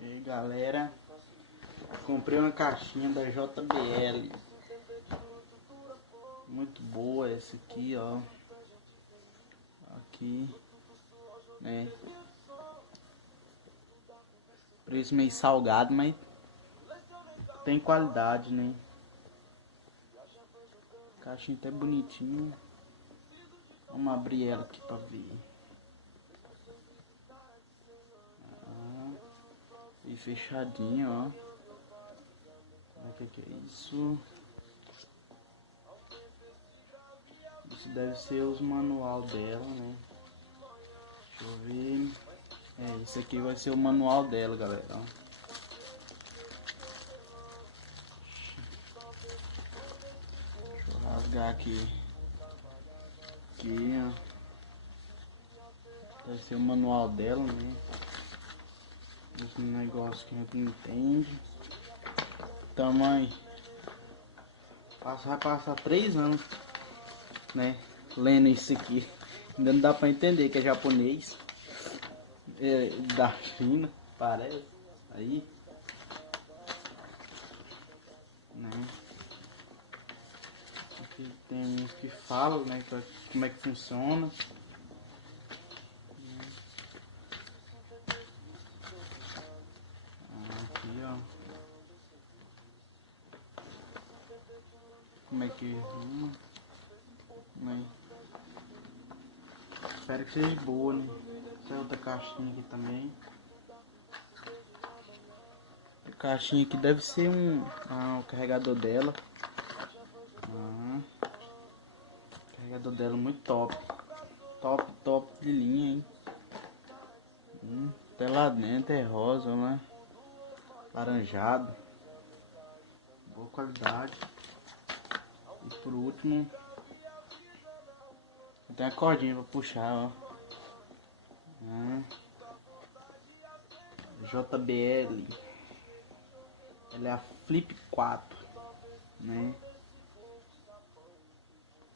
E aí, galera, comprei uma caixinha da JBL, muito boa essa aqui, ó, aqui, né, preço meio salgado, mas tem qualidade, né, caixinha até bonitinha. Vamos abrir ela aqui pra ver. E fechadinha, ó. O que é isso? Isso deve ser os manual dela, né? Deixa eu ver. Isso aqui vai ser o manual dela, galera. Ó. Deixa eu rasgar aqui. Aqui, ó. Deve ser o manual dela, né? Esse negócio que a gente não entende. Tamanho. Vai passar 3 anos, né? Lendo isso aqui. Ainda não dá pra entender que é japonês. É da China, parece. Aí. Né? Aqui tem uns que falam, né? Como é que funciona. Aqui, ó. Como é que... né? Espero que seja boa, né? Essa é outra caixinha aqui também. A caixinha aqui deve ser o carregador dela. O carregador dela muito top. Top de linha, hein? Até lá dentro é rosa, né? Laranjado. Boa qualidade. E por último, tem a cordinha pra puxar, ó. JBL. Ela é a Flip 4, né?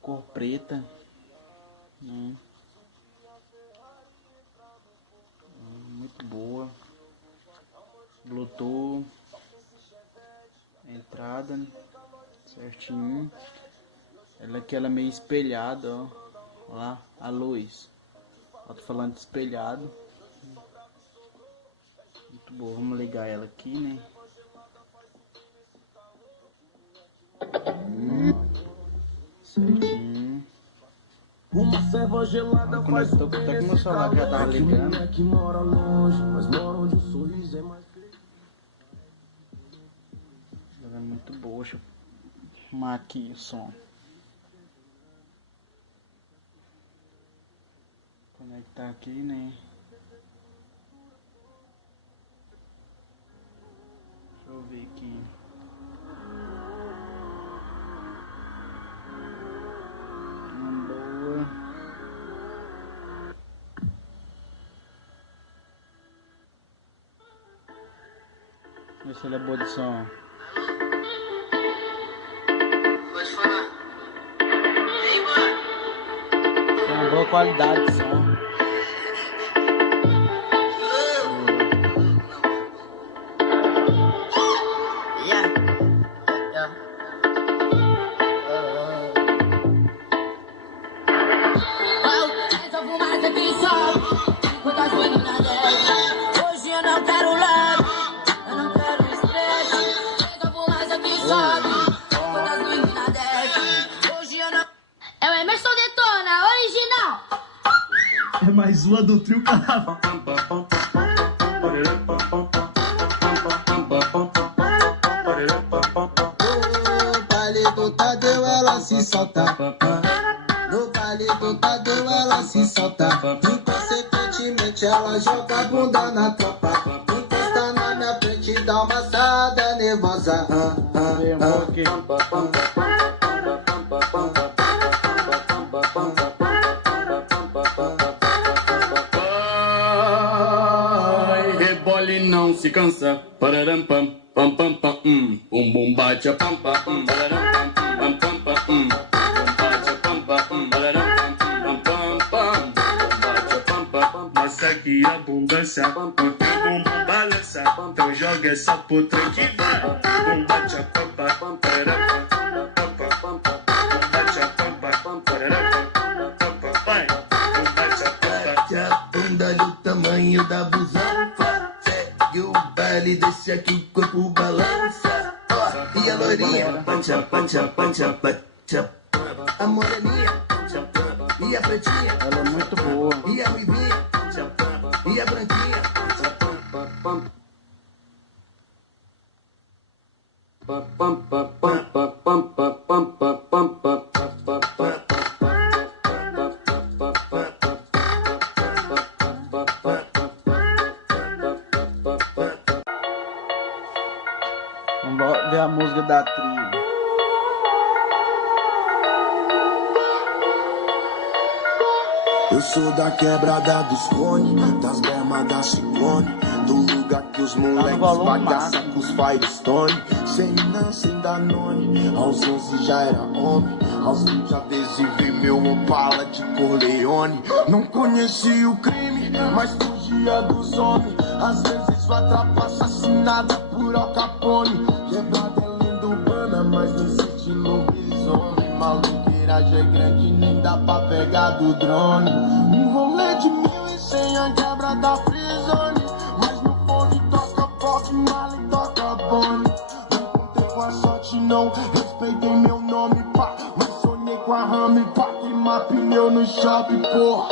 Cor preta, né? Muito boa. Bluetooth. Entrada certinho. Ela aqui, ela é meio espelhada, ó. Olha lá, a luz. Eu tô falando de espelhado. Muito boa. Vamos ligar ela aqui, né? Certinho. Uma serva gelada faz até que meu celular já tava ligando. que mora longe, mas mora onde o sorriso é mais. Ela é muito boa. Deixa eu arrumar aqui o som. Conectar aqui, né? Deixa eu ver aqui. Uma boa. Ver se ela é boa de som. Pode falar. E aí, mano? Tem uma boa qualidade de som. Hoje eu não quero love, eu não quero estresse. Eu vou mais aqui sobe, quando as meninas descem. Hoje eu não. É o Emerson Detona, original. É mais uma do trio carnaval. No baile do Tadeu ela se solta. No baile do Tadeu ela se solta. Inconsequentemente ela joga a bunda na tropa. Encosta na minha frente e dá uma assada nervosa. Vai, rebole não se cansa. Pararam pam pam pam pam bum bate a pam pam pararam pam pam pam bum bate a pam pam pararam pam pam pam bate a pam pam. Mas gosta que a abundância, o teu bumbum balança. Então joga essa puta que vai. Bum bate a pampa, bate a pampa, vai. Bate a pampa. Que a bunda do tamanho da busanfa. Segue o baile, deixa que o corpo balança. Ó, e a loirinha, pancha, pancha, pancha, pancha. A moreninha, e a pretinha. Ela é muito boa. E a ruivinha, e a branquinha. Vamos ver a música da trilha. Eu sou da quebrada dos cones, das bermas da Ciclone, do lugar que os moleques bagaçam com os Firestone. Sem não, sem Danone, aos 11 já era homem, aos 20 já adesivei meu Opala de Corleone. Não conheci o crime, mas fugia dos homens, às vezes vai atrapar assassinado por Al Capone. Quebrada é lenda urbana, mas não existe lobisomem. Maluqueiragem é grande, nem dá pra pegar do drone. Um rolê de 1100, a quebra da Freezone, mas no fone toca pop, mala e toca bone. Não contei com a sorte não, respeitei meu nome, pá. Mas sonhei com a Rami, pá, queimar pneu no shopping, porra.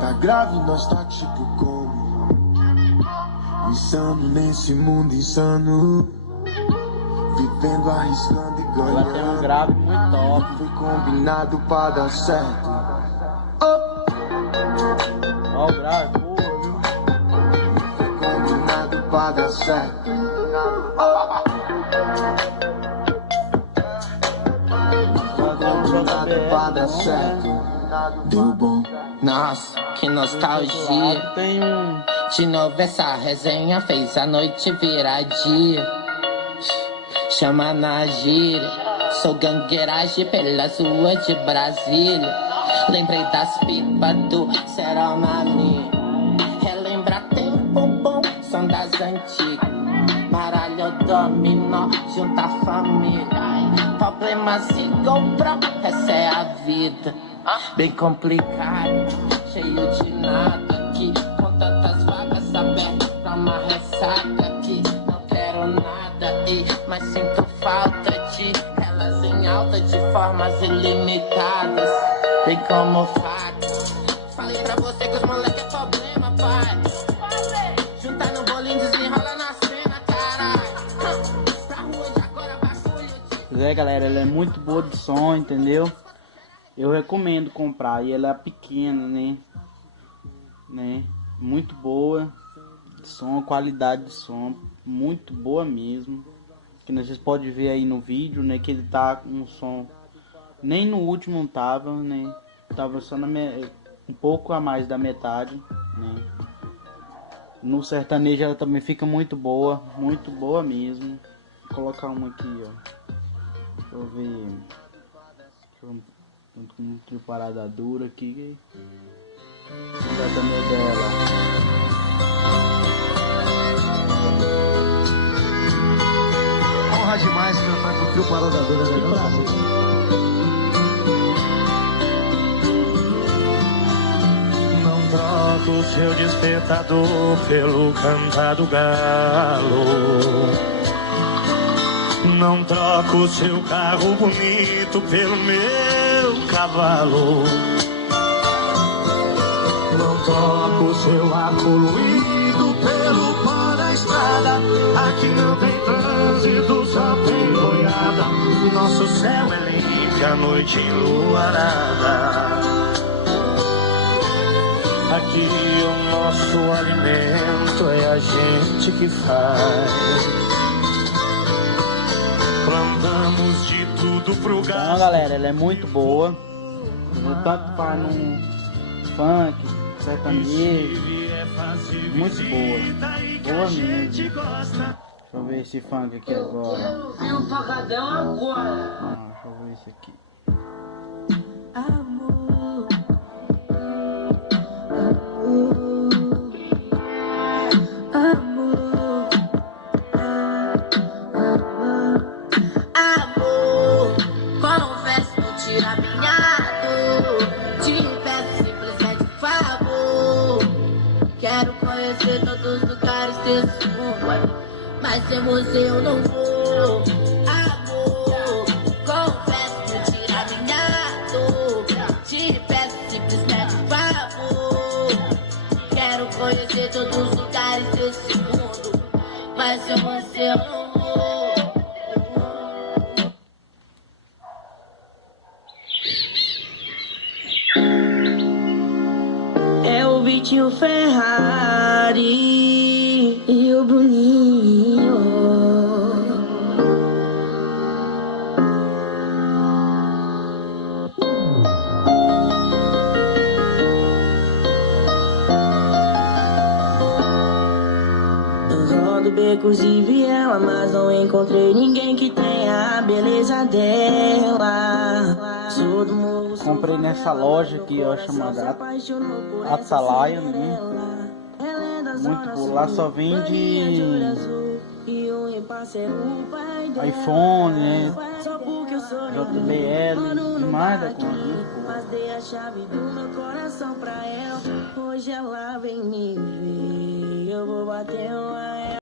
Tá grave, nós tá tipo como insano nesse mundo insano, vivendo, arriscando e ganhando. Ela tem um grave muito top. Foi combinado pra dar certo. Ó o grave, boa, viu? Foi combinado pra dar certo. Combinado pra dar certo. Deu bom. Nossa, que nostalgia. Tem um. De novo essa resenha fez a noite virar dia. Chama na gíria, sou gangueiragem pelas ruas de Brasília. Lembrei das pipas do Serol na minha. Relembra tempo bom, são das antigas. Baralho dominó, junta a família. Problemas se compram, essa é a vida. Bem complicado, cheio de nada aqui. Com tantas vagas abertas pra uma ressaca aqui. Não quero nada aí, mas sinto falta de elas em alta de formas ilimitadas. Bem como faca. Falei pra você que os moleque é problema, pai. Juntar no bolinho, desenrola na cena, caralho. Pra rua de agora, bagulho de... Pois é, galera, ela é muito boa de som, entendeu? Eu recomendo comprar. E ela é pequena, né? Muito boa de som, qualidade de som muito boa mesmo. Que vocês podem ver aí no vídeo, né? Que ele tá com um som, nem no último não tava, né? Tava só um pouco a mais da metade, né? No sertanejo ela também fica muito boa mesmo. Vou colocar uma aqui, ó. Deixa eu ver. Junto com uma parada dura aqui. Vou também dela. Honra demais cantar com o trio Parada Dura, né? Não troco o seu despertador pelo cantar do galo. Não troco o seu carro bonito pelo meu cavalo. Não troco o seu ar poluído pelo pó da estrada. Aqui não tem trânsito, só tem boiada. Nosso céu é limpo, a noite enluarada. Aqui o nosso alimento é a gente que faz. Plantamos de tudo pro gado. Então, galera, ela é muito boa. Tanto faz num funk, sertanejo. Muito boa. Boa mesmo. Deixa eu ver esse funk aqui agora. Eu vi o pagadão agora. Deixa eu ver esse aqui. Amor. Mas sem você eu não vou. Amor, confesso que tira minha dor. Te peço simplesmente um favor. Quero conhecer todos os lugares desse mundo. Mas sem você eu não vou. É o Vitinho Ferrari e o Bruninho. Eu rodo becos e viela, mas não encontrei ninguém que tenha a beleza dela. Sou do morro, sou Comprei nessa loja aqui, ó, chamada Atalaia, né? Muito boa. Lá só vende iPhone, né? JBL, demais da conta, muito boa. Mas dei a chave do meu coração pra ela. Hoje ela vem me ver. Eu vou bater uma